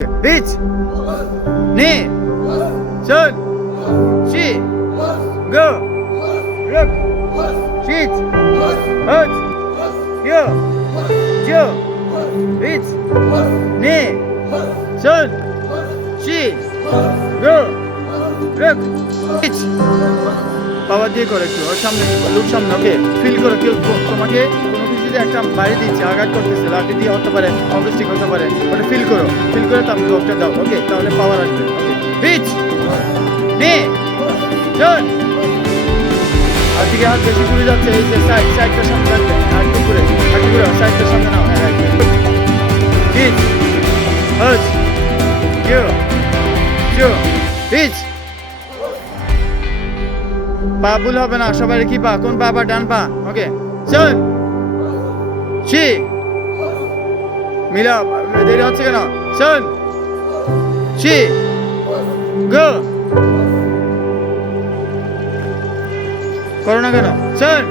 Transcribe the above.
Reach. Knee. Turn. She. Go. Look. Sheet. Hurt. Here. Joe. Reach. Knee. Turn. She. Go. Look. Reach. পাওয়ার দিয়ে করে একটু ওর সামনে লোক সামনে ওকে ফিল করো কেউ তোমাকে কোনো কিছু যদি একটা বাইরে দিচ্ছে আঘাত করতেছে লাঠি দিয়ে হতে পারে অবস্টিক হতে পারে ওটা ফিল করে তারপর লোকটা দাও ওকে তাহলে পাওয়ার আসবে ওকে পিচ নে টার্ন আর দিকে হাত বেশি ঘুরে যাচ্ছে এই যে সাইডটার সামনে রাখবে হাঁটু ঘুরে সাইডটার সামনে নাও হ্যাঁ রাখবে পিচ হার্ট কিউ কিউ পিচ পা ভুল হবে না সবাই কি পা কোন পা বা ডান পা ওকে চল চি মিলা দেরি হচ্ছে কেন চল চি গো করো না কেন চল